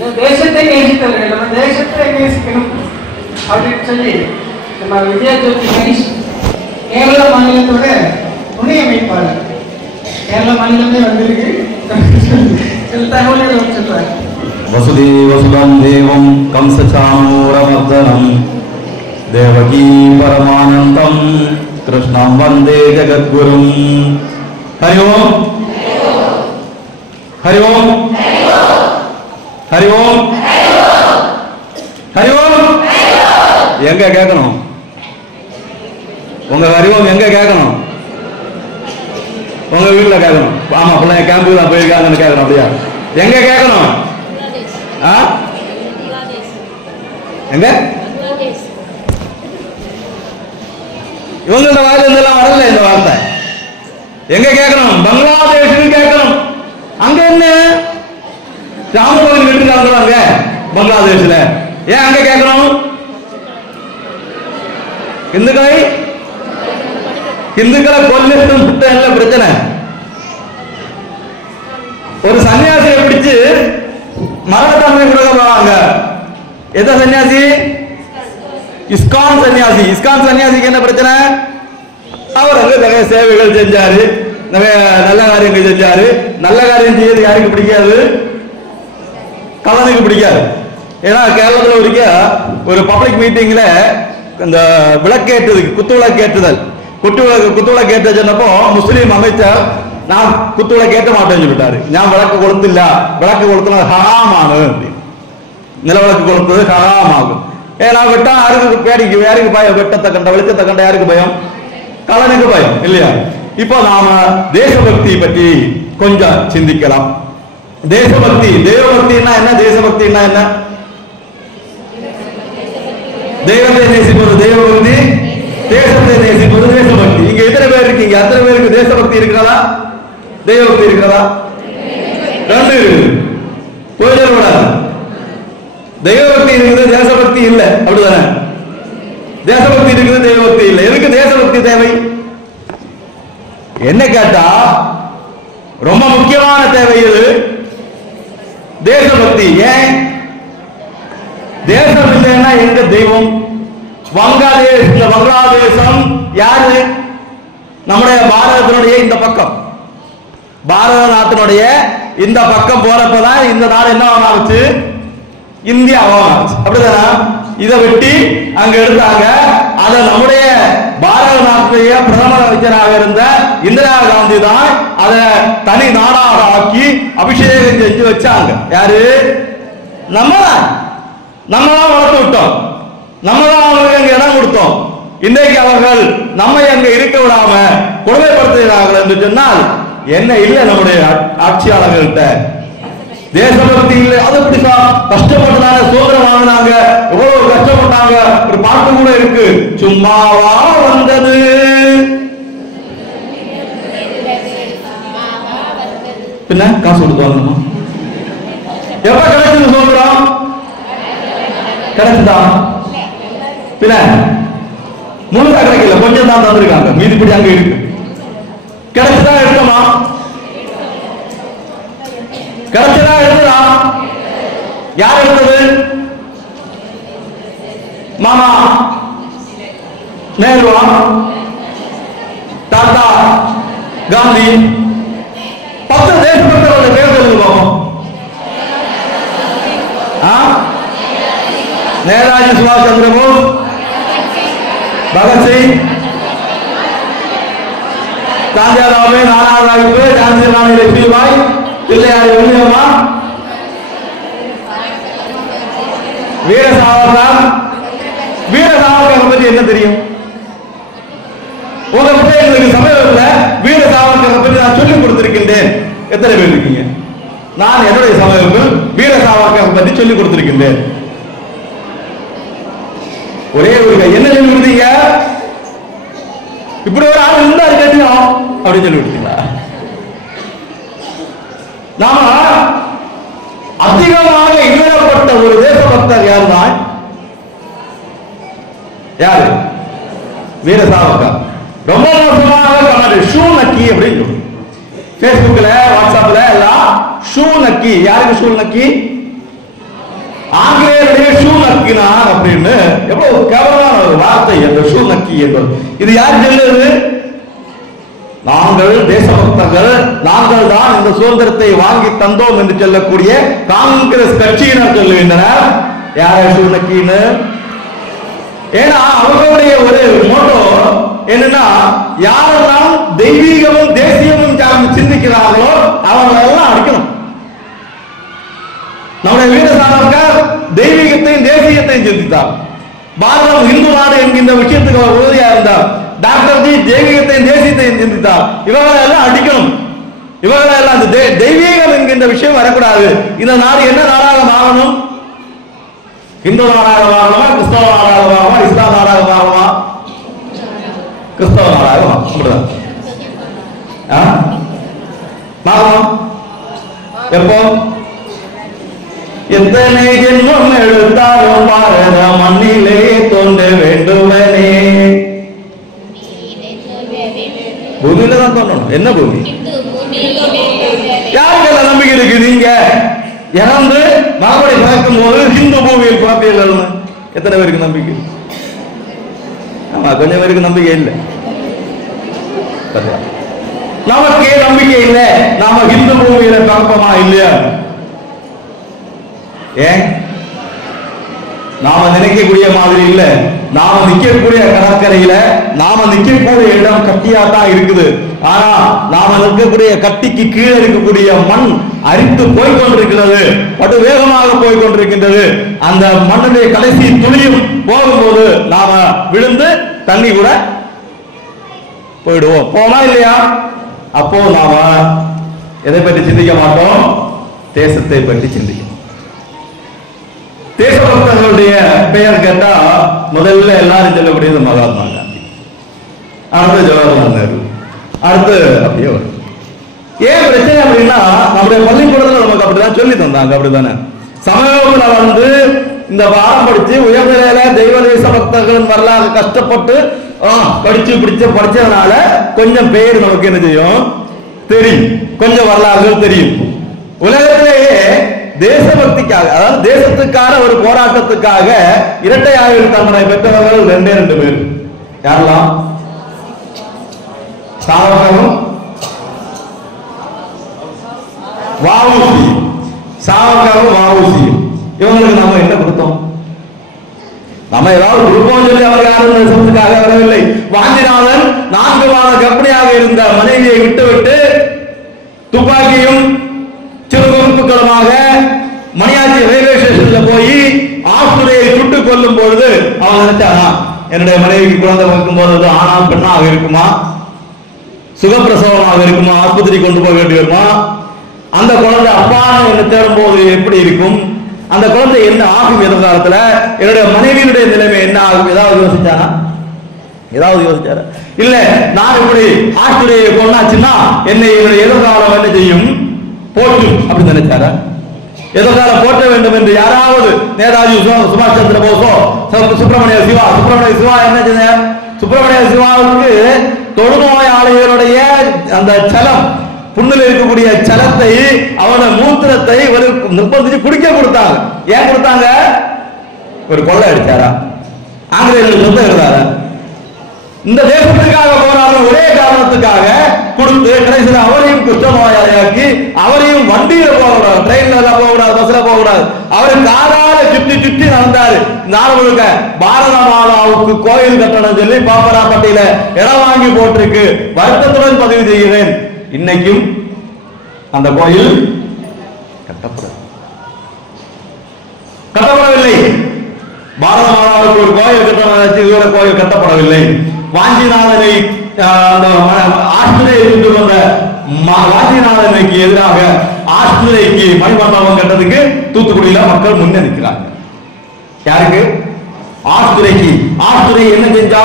தேசத்தை நேசித்தவர்கள் நம்ம தேசத்தை நேசிக்கணும் அப்படின்னு சொல்லி நம்ம விஜயஜோதி கணேஷ் கேரள மாநிலத்தோட துணை அமைப்பாளர், கேரள மாநிலமே வந்திருக்கு, சில தகவல்கள் சொல்றாங்க. வசுதேவசுதம் தேவம் கம்சசாமூரமர்தனம் தேவகீ பரமானந்தம் கிருஷ்ணம் வந்தே ஜகத்குரும். ஹரி ஓம் ஹரி ஓம் ஹரி ஓம் ஹரி ஓம். எங்க கேட்கணும்? உங்க ஹரி ஓம் எங்க கேட்கணும்? உங்க வீட்டுல கேட்கணும். ஆமா, பிள்ளைங்க கேம்புக்கு தான் போயிருக்காங்கன்னு கேட்கணும். அப்படியா? எங்க கேட்கணும்? எங்க? இவங்களோட வாயில இருந்தெல்லாம் வரல இந்த வார்த்தை. எங்க கேட்கணும்? பங்களாதேஷ் கேட்கணும். அங்க என்ன ராமகோவில் விட்டுருக்காங்க பங்களாதேஷ்ல, ஏன் அங்க கேட்கணும்? இந்துக்களை கொல்ல பிரச்சனை. ஒரு சன்னியாசியை பிடிச்சு மரண கொடுக்க போவாங்க. எந்த சன்னியாசி? இஸ்கான் சன்னியாசி. இஸ்கான் சன்னியாசிக்கு என்ன பிரச்சனை? அவர் அங்க நிறைய சேவைகள் செஞ்சாரு, நிறைய நல்ல காரியங்கள் செஞ்சாரு. நல்ல காரியம் செய்யறது யாருக்கு பிடிக்காது? கலனுக்கு பிடிக்காது. ஏன்னா கேரளத்தில் ஒரு பப்ளிக் மீட்டிங்ல இந்த விளக்கேற்றுறதுக்கு குத்துவிளக்கேற்றுதல் குத்துவிளக்கேற்ற சொன்னப்போ முஸ்லீம் அமைச்சர் நான் குத்துவிளக்கேற்ற மாட்டேன்னு சொல்லிட்டாரு. நான் விளக்கு கொளுத்தில்ல, விளக்கு கொளுத்தினா ஹராமாகும், நிலவிளக்கு கொளுத்தது ஹராமாகும். ஏன்னா விட்டா யாருக்கு பயம்? வெட்டத்தை கண்ட வெளிச்சத்தை கண்ட யாருக்கு பயம்? கலனுக்கு பயம் இல்லையா? இப்போ நாம தேசபக்தி பற்றி கொஞ்சம் சிந்திக்கலாம். தேசபக்தி, தேவபக்தினா என்ன? தேசபக்தினா என்ன? தெய்வத்தை நேசிப்பது தேவபக்தி, தேசத்தை நேசிப்பது தேசபக்தி. இங்க எத்தனை பேர் இருக்கீங்க? அத்தனை பேருக்கு தேசபக்தி இருக்கிறதா, தெய்வபக்தி இருக்கிறதா? ரெண்டு கோயிலோட தெய்வபக்தி இருக்குது, தேசபக்தி இல்லை. அப்படிதானே? தேசபக்தி இருக்குது, தெய்வபக்தி இல்லை. எதுக்கு தேசபக்தி தேவை? என்ன கேட்டா ரொம்ப முக்கியமான தேவை இது தேசபக்தி. ஏன்? தேசம் இல்லைன்னா எங்க தெய்வம்? வங்காளதேசம் யாரு? நம்முடைய பாரதத்தினுடைய இந்த பக்கம், பாரத நாட்டினுடைய இந்த பக்கம் போறப்பதான் இந்த நாடு என்ன ஆச்சு? இந்தியாவும் ஆச்சு. அப்படிதானா? இதை வெட்டி அங்க எடுத்தாங்க. அதை நம்முடைய பாரத நாட்டுடைய பிரதம அமைச்சராக இருந்த இந்திரா காந்தி தான் அதை தனி நாடாக ஆக்கி அபிஷேகம் செஞ்சு வச்சாங்க. யாரு? நம்ம தான் வளர்த்து விட்டோம், நம்ம தான் அவங்களுக்கு அங்க இடம் கொடுத்தோம். இன்றைக்கு அவர்கள் நம்மை அங்க இருக்க விடாம கொடுமைப்படுத்துகிறார்கள் என்று சொன்னால் என்ன இல்லை நம்முடைய ஆட்சியாளர்கள்ட்ட தேசபக்தி இல்லை. அது எப்படி கஷ்டப்பட்டாங்க, சுதந்திரம் வாங்கினாங்க, எவ்வளவு கஷ்டப்பட்டாங்க. ஒரு பாட்டு கூட இருக்கு, சும்மாவா வந்தது பின்ன காசு கொடுத்து வாங்கணுமா? எப்ப கிடைச்சது சுதந்திரம்? கிடைச்சதா? பின்ன முழுசா கிடைக்கல, கொஞ்சம் தான் தந்திருக்காங்க, மீதிப்படி அங்க இருக்கு. கிடைச்சதா எடுக்கமா? கிடைச்சதா எடுத்ததா? யார் எடுத்தது? மாமா நேருவா, தாத்தா காந்தி? 10 தேசபக்தர்களுடைய பேர் சொல்லுவோம். நேதாஜி சுபாஷ் சந்திர போஸ், பகத்சிங், தாந்தியாராவே, நானா சாஹிப், ஜான்சி ராணி லட்சுமிபாய், பிள்ளையார் வெள்ளியம்மா, வீர சாவர்கர். வீர சாவர்கர் பற்றி என்ன தெரியும்? உங்க பிள்ளைகளுக்கு சமயத்தில் வீர சாவர்கரை பற்றி நான் சொல்லிக் கொடுத்திருக்கின்றேன். எத்தனை பேர் இருக்கீங்க? நான் என்னுடைய சமயத்தில் வீர சாவர்கரை பற்றி சொல்லிக் கொடுத்திருக்கின்றேன். ஒரே ஒரு என்ன சொல்லி கொடுத்தீங்க? இப்படி ஒரு ஆள் இருந்தா கேட்டோம் அப்படின்னு சொல்லி கொடுத்தீங்களா? நாம அதிகமாக இழப்பட்ட ஒரு தேசபக்தர் யாருதான்? யாரு? வீர சாவர்கர். ரொம்ப மோசமாக ஷூ நக்கி அப்படின்னு பேஸ்புக்ல வாட்ஸ்அப்ல எல்லாம் ஷூ நக்கி. யாருக்கு ஷூ நக்கி? ஆங்கிலேயருடைய ஷூ நக்கினார் அப்படின்னு எவ்வளவு கேவலமான ஒரு வார்த்தை அந்த ஷூ நக்கி என்பது. இது யார் சொல்லுது? நாங்கள் தேசபக்தர்கள், நாங்கள் தான் இந்த சுதந்திரத்தை வாங்கி தந்தோம் என்று சொல்லக்கூடிய காங்கிரஸ் கட்சியினர் சொல்லுகின்றனர். யார ஷூ நக்கின்னு? ஏன்னா அவர்களுடைய ஒரு மோட்டோ என்னன்னா, யாரெல்லாம் தெய்வீகமும் தேசியமும் சார்ந்து சிந்திக்கிறார்களோ அவங்களை எல்லாம் அடிக்கணும். நம்முடைய வீர சாவர்கர் தெய்வீகத்தையும் தேசியத்தையும் சிந்தித்தார். பாரதம் இந்து நாடு என்கின்ற விஷயத்துக்கு அவர் உறுதியா இருந்தார். டாக்டர் ஜி தெய்வீகத்தையும் தேசியத்தையும் சிந்தித்தார். இவர்களை எல்லாம் அடிக்கணும். இவர்களை எல்லாம் தெய்வீகம் என்கின்ற விஷயம் வரக்கூடாது. இந்த நாடு என்ன நாடாக மாறணும்? இந்து நாடாக மாறணுமா, கிறிஸ்தவ நாடாக மாறுமா, இஸ்லாம் நாடாக மாறுமா? கிறிஸ்தவ நாடாக மாறும். எப்போ? எத்தனை ஜென்மம் எடுத்தாலும் பாரத மண்ணிலே தோன்ற வேண்டுமனே. பூமியில தான் தோன்றணும். என்ன பூமி? யாருக்கெல்லாம் நம்பிக்கை இருக்கு? நீங்க இறந்து மறுபடி பிறக்கும் போது ஹிந்து பூமியில் பிறப்பீர்கள். எத்தனை பேருக்கு நம்பிக்கை? ஆமா, கொஞ்சம் பேருக்கு நம்பிக்கை இல்லை. நமக்கு நம்பிக்கை இல்லை. நாம ஹிந்து பூமியில பிறப்போமா இல்லையா? ஏன்? நாம நினைக்கக்கூடிய மாதிரி இல்ல. நாம நிக்கக்கூடிய கடற்கரையில நாம நிக்கக்கூடிய இடம் கட்டியா தான் இருக்குது. ஆனா நாம நிற்கக்கூடிய கட்டிக்கு கீழே இருக்கக்கூடிய மண் அரித்து போய்கொண்டிருக்கிறது. படு வேகமாக போய்கொண்டிருக்கின்றது. அந்த மண்ணுடைய கடைசி துளியும் போகும்போது நாம விழுந்து தண்ணி கூட போயிடுவோம். போமா இல்லையா? அப்போ நாம எதை பற்றி சிந்திக்க மாட்டோம்? தேசத்தை பற்றி சிந்திக்க. தேசபக்தர்களுடைய பெயர் கேட்டா முதல்ல எல்லாரும் சொல்லக்கூடியது மகாத்மா காந்தி, அடுத்து ஜவஹர்லால் நேரு, அடுத்து அப்படியே வரும். ஏன் பிரச்சனை அப்படின்னா, நம்முடைய பள்ளிக்கூடத்துல நமக்கு அப்படிதான் சொல்லி தந்தாங்க. அப்படித்தானே சமயோகத்துல வந்து இந்த பாடம் படிச்சு உயர்நிலையில தெய்வ தேசபக்தர்கள் வரலாறு கஷ்டப்பட்டு படிச்சதுனால கொஞ்சம் பேர் நமக்கு என்ன செய்யும் தெரியும், கொஞ்சம் வரலாறுகள் தெரியும். உலகத்திலேயே தேசபக்திக்காக, அதாவது தேசத்துக்கான ஒரு போராட்டத்துக்காக இரட்டை ஆயுள் தண்டனை பெற்றவர்கள் 2 பேர். யாரெல்லாம்? சாவர்கரும் வஉசி. சாவர்கரும் வஉசி. இவங்களுக்கு நாம என்ன கொடுத்தோம்? நம்ம ஏதாவது கொடுப்போம் சொல்லி அவர் யாரும் தேசத்துக்காக வரவில்லை. வாஞ்சிநாதன் 4 மாத கர்ப்பிணியாக இருந்த மனைவியை விட்டுவிட்டு துப்பாக்கியும் சிறுகுறுப்புகளுமாக மணியாச்சி ரயில்வே ஸ்டேஷன்ல போய் ஆஸ்துரையை சுட்டுக் கொள்ளும் பொழுது அவன் நினைச்சானா, என்னுடைய மனைவிக்கு குழந்தை பிறக்கும் போது ஆனா பெண்ணாக இருக்குமா, சுகப்பிரசவமாக இருக்குமா, ஆஸ்பத்திரி கொண்டு போக வேண்டி வருமா, அந்த குழந்தை அப்பான்னு என்ன தேடும் போது எப்படி இருக்கும், அந்த குழந்தை என்ன ஆகும் எதிர்காலத்துல, என்னுடைய மனைவியினுடைய நிலைமை என்ன ஆகும், ஏதாவது யோசிச்சானா? ஏதாவது யோசிச்சார? இல்ல, நான் இப்படி ஆஸ்துரையை கொண்டாச்சுன்னா என்னை என்னுடைய எதிர்காலம் என்ன செய்யும், போற்றும் அப்படின்னு நினைச்சாரா? எதிர்காலம் போற்ற வேண்டும் என்று யாராவது நேதாஜி சுபாஷ் சந்திர போஸோ சுப்பிரமணிய சிவா என்ன செஞ்சார்? சுப்பிரமணிய சிவாவுக்கு தொழுநோயாளிகளுடைய அந்த சலம், புண்ணில் இருக்கக்கூடிய சலத்தை, அவனோட மூத்திரத்தை ஒரு நிர்பந்திச்சு குடிக்க கொடுத்தாங்க. ஏன் கொடுத்தாங்க? ஒரு கொள்ளை அடிச்சாரா? ஆங்கிலேயர்கள் சொந்தம் இருந்தாரா? இந்த தேசத்துக்காக போராடும் ஒரே காரணத்துக்காக கொடுத்து கடைசியில் அவரையும் குற்றநோயாளியாக்கி அவரையும் வண்டியில போகக்கூடாது, ட்ரெயின்ல போகக்கூடாது, பஸ்ல போகக்கூடாது, அவரை காரால சுற்றி நடந்தாரு. நாடு முழுக்க பாரத மாதாவுக்கு கோயில் கட்டணம் சொல்லி பாப்பராப்பட்டியில இடம் வாங்கி போட்டிருக்கு. வருத்தத்துடன் பதிவு செய்கிறேன், இன்னைக்கும் அந்த கோயில் கட்டப்படவில்லை. பாரத மாதாவுக்கு ஒரு கோயில் கட்டணம், கோயில் கட்டப்படவில்லை. வாஞ்சிநாதனை ஆஸ்திரேலியா கொண்டு வந்த வாஞ்சிநாதனுக்கு எதிராக ஆஸ்திரேலியாக்கு மணிமண்டபம் கட்டதுக்கு தூத்துக்குடியில மக்கள் முன்னே நிற்கிறாங்க. யாருக்கு? ஆஸ்திரேலியா. ஆஸ்திரேலியா என்ன செஞ்சா?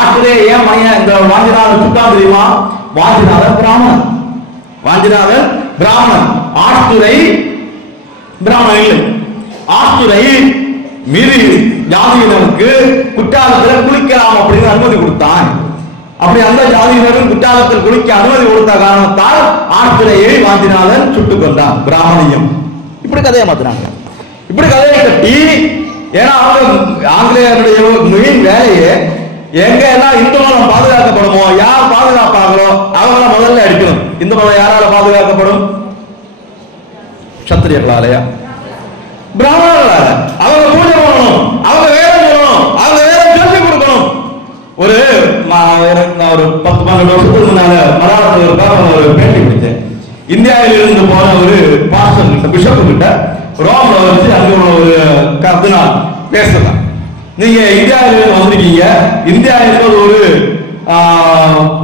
ஆஸ்திரேலியா ஏன் மையம் இந்த வாஞ்சிநாதன் சுட்டா தெரியுமா? வாஞ்சிநாதன் பிராமணன், வாஞ்சிநாதன் பிராமணன், ஆஸ்துரை பிராமணன் இல்லை. ஆஸ்துரை மீறி ஜாதியினருக்கு குற்றாலத்தில் குளிக்கலாம் அப்படின்னு அனுமதி கொடுத்தான். அப்படி அந்த ஜாதியினரும் குற்றாலத்தில் குளிக்க அனுமதி கொடுத்த காரணத்தால் ஆஸ்திரையை வாஞ்சிநாதன் சுட்டுக் கொண்டான், பிராமணியம். இப்படி கதையை மாத்தினாங்க. இப்படி கதையை கட்டி, ஏன்னா அவங்க ஆங்கிலேயருடைய மெயின் வேலையே எங்க எல்லாம் இந்து மதம் பாதுகாக்கப்படுமோ, யார் பாதுகாப்பாங்களோ அவங்கள முதல்ல அடிக்கணும். இந்து மதம் யாரால பாதுகாக்கப்படும்? சத்திரியர்களாலயா, பிராமணர்களால. அவங்க பூஜை பண்ணணும், அவங்க வேதம் சொல்லணும், அவங்க வேதம் சொல்லிக் கொடுக்கணும். ஒரு 10-12 வருஷத்துக்கு முன்னால மலையாளத்தில் ஒரு பேட்டி பிடிச்சேன். இந்தியாவில் இருந்து போன ஒரு பாஸ்டர் கிட்ட, பிஷப் கிட்ட ரோம்ல வச்சு அங்க ஒரு கர்தினால் பேசலாம். நீங்க இந்தியாவிலிருந்து வந்திருக்கீங்க, இந்தியா என்பது ஒரு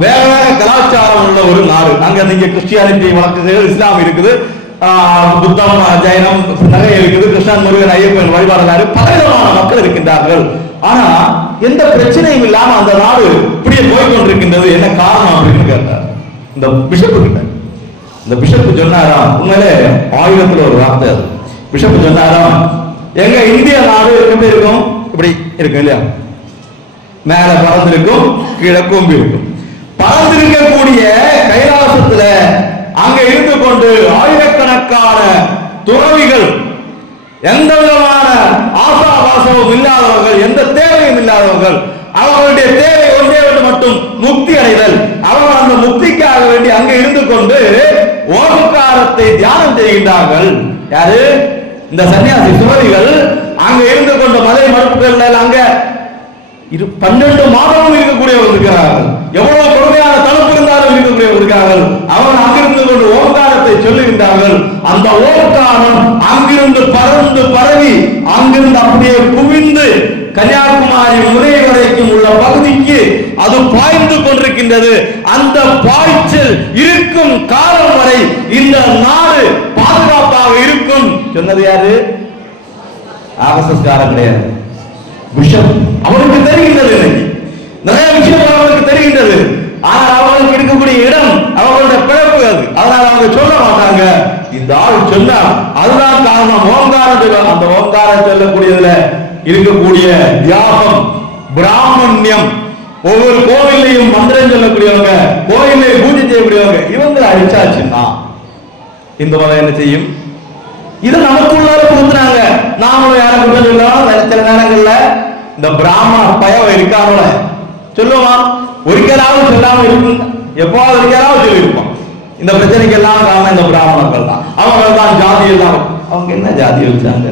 வேற வேற கலாச்சாரம் உள்ள ஒரு நாடு. அங்க நீங்க கிறிஸ்டியானிட்டி வழக்குகள், இஸ்லாம் இருக்குது, புத்தம், ஜெயினம் நிறைய இருக்குது, கிருஷ்ணன், முருகன், ஐயப்பன் வழிபாடுறாரு, பலவிதமான மக்கள் இருக்கின்றார்கள். ஆனா எந்த பிரச்சனையும் இல்லாம அந்த நாடு இப்படியே போய்கொண்டிருக்கின்றது, என்ன காரணம் அப்படின்னு கேட்டார் இந்த பிஷப்பு கிட்ட. இந்த பிஷப்பு சொன்னாராம், உண்மையிலே 1000த்துல ஒரு வார்த்தை அது. பிஷப்பு சொன்னாராம், எங்க இந்திய நாடு எப்படி இருக்கும்? இப்படி இருக்கும் இல்லையா, மேல பறந்திருக்கும், கீழே கூம்பி இருக்கும். பறந்திருக்கக்கூடிய கைலாசத்துல அங்க இருந்து கொண்டு ஆயிரக்கணக்கான துறவிகள், எந்த விதமான ஆசாபாசமும் இல்லாதவர்கள், எந்த தேவையும் இல்லாதவர்கள், அவர்களுடைய தேவை ஒன்றே ஒன்று மட்டும், முக்தி அடைதல். அவங்க அந்த முக்திக்காக வேண்டி அங்க இருந்து கொண்டு ஓங்காரத்தை தியானம் செய்கின்றார்கள். யாரு? இந்த சன்னியாசி துறவிகள் அங்க இருந்து கொண்டு மலை மறுப்புகள் அங்க 12 மாதமும் இருக்கக்கூடியவர்கள் இருக்கிறார்கள். எவ்வளவு கொடுமையான தடுப்பு இருந்தாலும் இருக்கக்கூடியவர்கள் இருக்கிறார்கள். அவர்கள் அங்கிருந்து கொண்டு ஓங்காரத்தை சொல்லுகின்றார்கள். அந்த ஓங்காரம் அங்கிருந்து பறந்து பரவி அங்கிருந்து அப்படியே குவிந்து கன்னியாகுமரி முறை வரைக்கும் உள்ள பகுதிக்கு அது பாய்ந்து கொண்டிருக்கின்றது. அந்த பாய்ச்சல் இருக்கும் காலம் வரை இந்த நாடு பாதுகாப்பாக இருக்கும். சொன்னது யாரு? ஆர்எஸ்எஸ் காரன் கிடையாது, பிஷப். அவருக்கு தெரிகின்றது, நிறைய விஷயம் அவருக்கு தெரிகின்றது. ஆனால் அவர்களுக்கு இருக்கக்கூடிய இடம், அவர்களுடைய பிழப்பு அது. அதனால் அவங்க சொல்ல மாட்டாங்க. இந்த ஆள் சொன்னார், அதுதான் காரணம். ஓங்காரம், அந்த ஓங்காரம் சொல்லக்கூடியதுல இருக்கக்கூடிய தியாகம், பிராமணியம், ஒவ்வொரு கோவிலையும் மந்திரம் சொல்லக்கூடியவங்க, கோயிலை பூஜை செய்யக்கூடியவங்க, இவங்களை அழிச்சாச்சுன்னா இந்த மதம் என்ன செய்யும்? இது நமக்குள்ளார புகுத்துனாங்க. நாமளும் யாரும் சொல்லலாம். சில நேரங்கள்ல இந்த பிராமண பயம் இருக்காங்கள சொல்லுவான், ஒரிக்கலாவும் சொல்லாம இருக்கும், எப்போது ஒரிக்கலாவும் சொல்லியிருப்பான். இந்த பிரச்சனைக்கு எல்லாம் காரணம் இந்த பிராமணர்கள் தான். அவங்க தான் ஜாதி எல்லாம். அவங்க என்ன ஜாதி வச்சாங்க?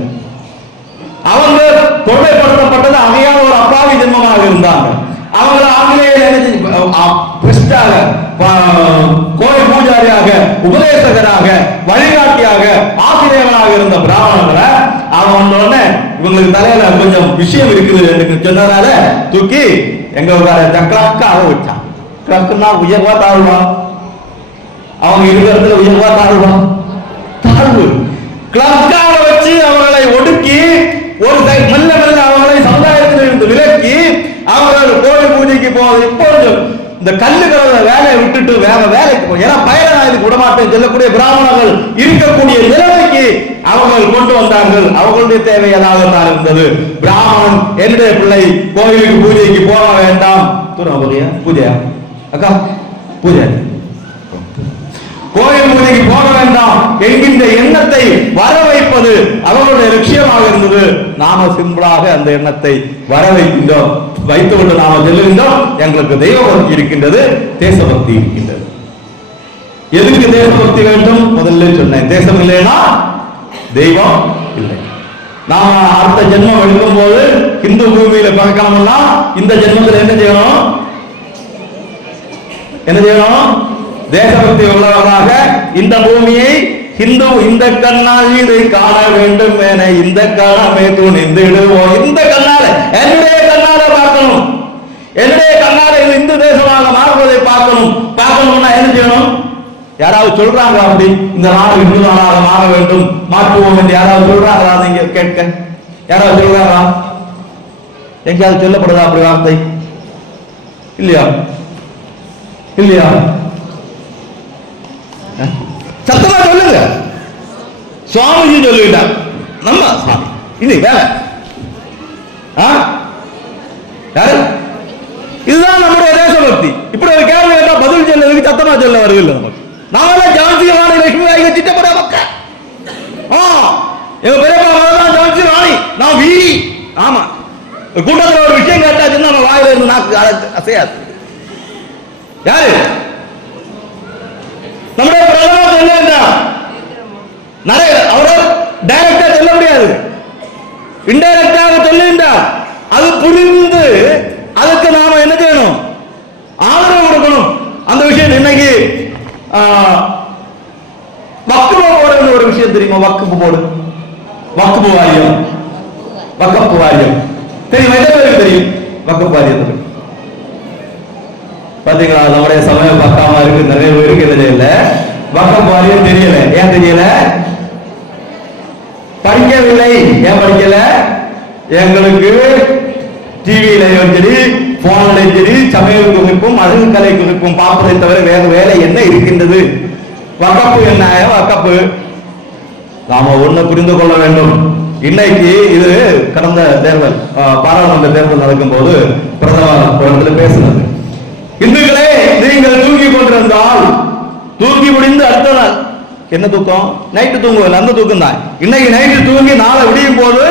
அவங்க தொல்லைப்படுத்தப்பட்டது அமையாத ஒரு அப்பாவி ஜென்மமாக இருந்தாங்க. அவங்கள ஆங்கிலேயர் கோயில் பூஜாரியாக, உபதேசகராக, வழிகாட்டியாக, ஆசிரியராக இருந்த பிராமணர்களை அவன் வந்தோடனே இவங்களுக்கு தலையில கொஞ்சம் விஷயம் இருக்குது என்று சொன்னதால தூக்கி எங்க கிளக்காக வச்சான். கிளக்குன்னா உயர்வா தாழ்வா? அவங்க இருக்கிறதுல உயர்வா தாழ்வா? தாழ்வு. கிளக்காக வச்சு அவர்களை ஒடுக்கி ஒரு மெல்ல மெல்ல அவர்களை சமுதாயத்தில் இருந்து விலக்கி அவர்கள் கோயில் பூஜைக்கு போவது. இப்பொழுது இந்த கல்லுகளை வேலையை விட்டுட்டு வேற வேலைக்கு போய், ஏன்னா பயனாளிக்கு விடமாட்டேன் சொல்லக்கூடிய பிராமணர்கள் இருக்கக்கூடிய நிலைமைக்கு அவர்கள் கொண்டு வந்தார்கள். அவர்களுடைய தேவை ஏதாகத்தான் இருந்தது. பிராமணன் என்னுடைய பிள்ளை கோயிலுக்கு பூஜைக்கு போக வேண்டாம், பூஜையா அக்கா பூஜை, கோயில் பூஜைக்கு போக வேண்டாம் என்கின்ற எண்ணத்தை வர வைப்பது அவர்களுடைய லட்சியமாக இருந்தது. நாம சிம்பிளாக அந்த எண்ணத்தை வர வைக்கின்றோம், வைத்துவிட்டு நாம செல்லுகின்றோம். எங்களுக்கு தெய்வபக்தி இருக்கின்றது, தேசபக்தி இருக்கின்றது. எதுக்கு தேசபக்தி வேண்டும்? முதல்ல சொன்னேன், தேசம் இல்லைன்னா தெய்வம் இல்லை. நாம அடுத்த ஜென்மம் எடுக்கும் போது இந்து பூமியில பிறக்கணும்னா இந்த ஜென்மத்தில் என்ன செய்யணும்? என்ன செய்யணும்? தேசபக்தி உள்ளவர்களாக இந்த பூமியை இந்து இந்த கண்ணால் இதை காண வேண்டும் என இந்த காலமே துணிந்திடுவோம். இந்த கண்ணால, என்னுடைய கண்ணால பார்க்கணும், என்னுடைய கண்ணால இது இந்து தேசமாக மாறுவதை பார்க்கணும். பார்க்கணும்னா என்ன செய்யணும்? யாராவது சொல்றாங்க அப்படி இந்த நாடு இந்து நாடாக மாற வேண்டும், மாற்றுவோம் என்று யாராவது சொல்றாங்களா? நீங்க கேட்க யாராவது சொல்றாங்களா? எங்கேயாவது சொல்லப்படுதா அப்படி வார்த்தை? இல்லையா? இல்லையா? சத்தமா சொல்லுங்க. சுவாமிஜி சொல்லிட்டார், நம்ம சுவாமி இது வேலை. யாரு? இதுதான் நம்முடைய தேசபக்தி. இப்படி ஒரு கேள்வி கேட்டா பதில் சொல்றதுக்கு சத்தமா சொல்ல வருவில்லை. நமக்கு நாமெல்லாம் ஜான்சி ராணி லட்சுமி திட்டப்பட மக்கள், எங்க பெரியப்பா நான் வீரி. ஆமா, கூட்டத்தில் ஒரு விஷயம் கேட்டாச்சுன்னா நம்ம வாயில இருந்து நாக்கு அசையாது. யாரு? நம்முடைய பிரதமர் சொல்லுகின்றார். நிறைய அவரால் டைரக்டா சொல்ல முடியாது, இன்டைரக்டாக சொல்லுகின்றார். அது புரிந்து அதுக்கு நாம என்ன செய்யணும்? ஆதரவு கொடுக்கணும். அந்த விஷயம் இன்னைக்கு வக்ஃபு போர்டு ஒரு விஷயம் தெரியுமா? வக்ஃபு போர்டு, வக்ஃபு வாரியம், வக்ஃபு வாரியம் தெரியுமா? எத்தனை தெரியும் வக்ஃபு வாரியத்துக்கு? பாத்தீங்களா, நம்முடைய சமயம் பக்காம இருக்கு, நிறைய பேருக்கு தெரியல. வக்ஃபு வாரியம் தெரியல. ஏன் தெரியல? படிக்கவில்லை. ஏன் படிக்கல? எங்களுக்கு டிவியிலையும் சரி, போன்லையும் சரி, சமையல் குறிப்பும் அழகு கலை குறிப்பும் பார்ப்பதை தவிர வேற வேலை என்ன இருக்கின்றது? வக்ஃபு என்ன? வக்ஃபு நாம ஒண்ணு புரிந்து கொள்ள வேண்டும். இன்னைக்கு இது கடந்த தேர்தல், பாராளுமன்ற தேர்தல் நடக்கும் போது பிரதமர் ஒரு இடத்துல பேசினது, இந்துக்களே நீங்கள் தூங்கி கொண்டிருந்தால் தூங்கி முடிந்து அடுத்த நாள் என்ன தூக்கம்? நைட்டு தூங்குவது, அந்த தூக்கம் தான். இன்னைக்கு நைட்டு தூங்கி நாளை விடியும் போது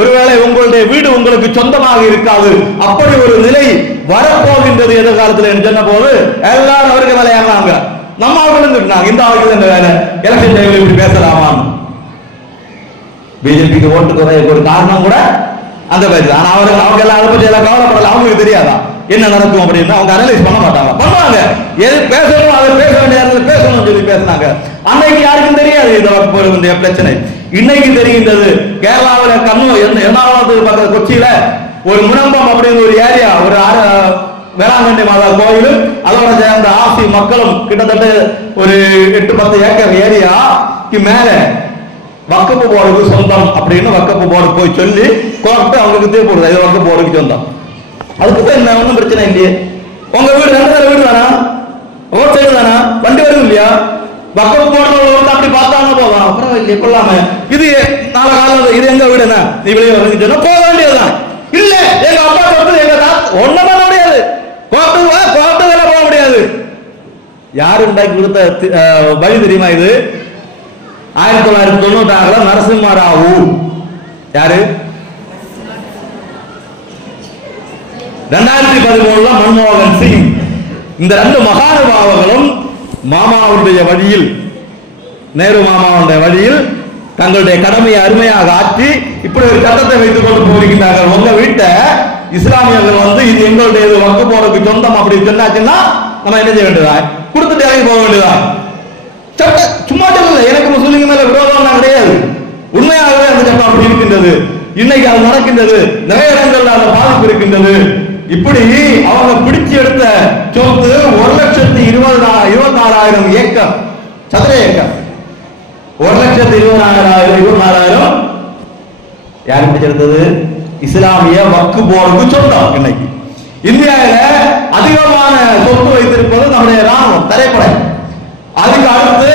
ஒருவேளை உங்களுடைய வீடு உங்களுக்கு சொந்தமாக இருக்காது. அப்படி ஒரு நிலை வரப்போகின்றது எதிர்காலத்தில் சொன்ன போது எல்லாரும் அவருக்கு வேலை ஏறாங்க. நம்ம அவர்களுக்கு இந்த ஆளுக்கு இந்த வேலை, எலெக்ஷன் டைம்ல இப்படி பேசலாமான்னு. பிஜேபிக்கு ஓட்டு குறைய ஒரு காரணம் கூட அந்த பேச்சு. ஆனா அவங்க எல்லாம் அதை பற்றி எல்லாம் கவலைப்படல. அவங்களுக்கு தெரியாதா என்ன நடக்கும் அப்படின்னு? அவங்க அனலைஸ் பண்ண மாட்டாங்க. பண்ணுவாங்க, எது பேசணும் அதை பேச வேண்டிய நேரத்தில் பேசணும்னு சொல்லி பேசினாங்க. அன்னைக்கு யாருக்கும் தெரியாது இந்த பிரச்சனை. இன்னைக்கு தெரிகின்றது. கேரளாவில் எர்ணாகுளத்துக்கு பக்கத்துல கொச்சியில ஒரு முனம்பம் அப்படின்னு ஒரு ஏரியா, ஒரு வேளாங்கண்ணி மாதா கோயிலும் அதோட சேர்ந்த ஆசி மக்களும் கிட்டத்தட்ட ஒரு 8-10 ஏக்கர் ஏரியாக்கு மேல வக்ஃபு போர்டுக்கு சொந்தம் அப்படின்னு வக்ஃபு போர்டு போய் சொல்லி கோர்ட்டு அவங்களுக்கு தீர்ப்பு, இது வக்ஃபு போர்டுக்கு சொந்தம். அதுக்கு என்ன ஒன்றும் பிரச்சனை இல்லையே. உங்க வீடு 2 வீடு தானா? ரோட் சைடு தானா? வண்டி வரும் இல்லையா? வக்ஃபு போர்டு அப்படி பார்த்தாங்க போவான். அப்புறம் இல்லையே கொள்ளாம இது நாலு காலம் இது எங்க வீடு என்ன நீ வெளியே வந்து போக வேண்டியதுதான். இல்ல எங்க அப்பா சொத்து எங்க ஒண்ணும் பண்ண முடியாது, கோர்ட்டு வேலை போக முடியாது. யாரு உண்டாக்கி கொடுத்த வழி தெரியுமா? இது 1996 நரசிம்ம ராவு. யாரு? 2013 மன்மோகன் சிங். இந்த 2 மகானுபாவர்களும் மாமாவுடைய வழியில், நேரு மாமாவுடைய வழியில் தங்களுடைய கடமையை அருமையாக ஆற்றி இப்படி ஒரு சட்டத்தை வைத்துக் கொண்டு போயிருக்கிறார்கள். உங்க வீட்டை இஸ்லாமியர்கள் வந்து இது எங்களுடைய வக்ஃபு போர்டுக்கு சொந்தம் அப்படி சொன்னாச்சுன்னா நம்ம என்ன செய்ய வேண்டியதா? கொடுத்துட்டு இறங்கி போக வேண்டியதா? சட்டம் சும்மா சொல்லல, எனக்கு முஸ்லிம் மேல விரோதம் கிடையாது. உண்மையாகவே அந்த சட்டம் அப்படி இருக்கின்றது. இன்னைக்கு அது நடக்கின்றது. நிறைய இடங்கள்ல அந்த பாதிப்பு இருக்கின்றது. இப்படி அவங்க பிடிச்சு எடுத்த சொத்து 1,24,000 ஏக்கர் சதுர ஏக்கர். 1,24,000 யாரு பிடிச்செடுத்தது? இஸ்லாமிய வக்ஃபு போர்டுக்கு சொந்தம். இன்னைக்கு இந்தியாவில அதிகமான சொத்து வைத்திருப்பது நம்முடைய ராணுவம், தரைப்படை. அதுக்கு அடுத்து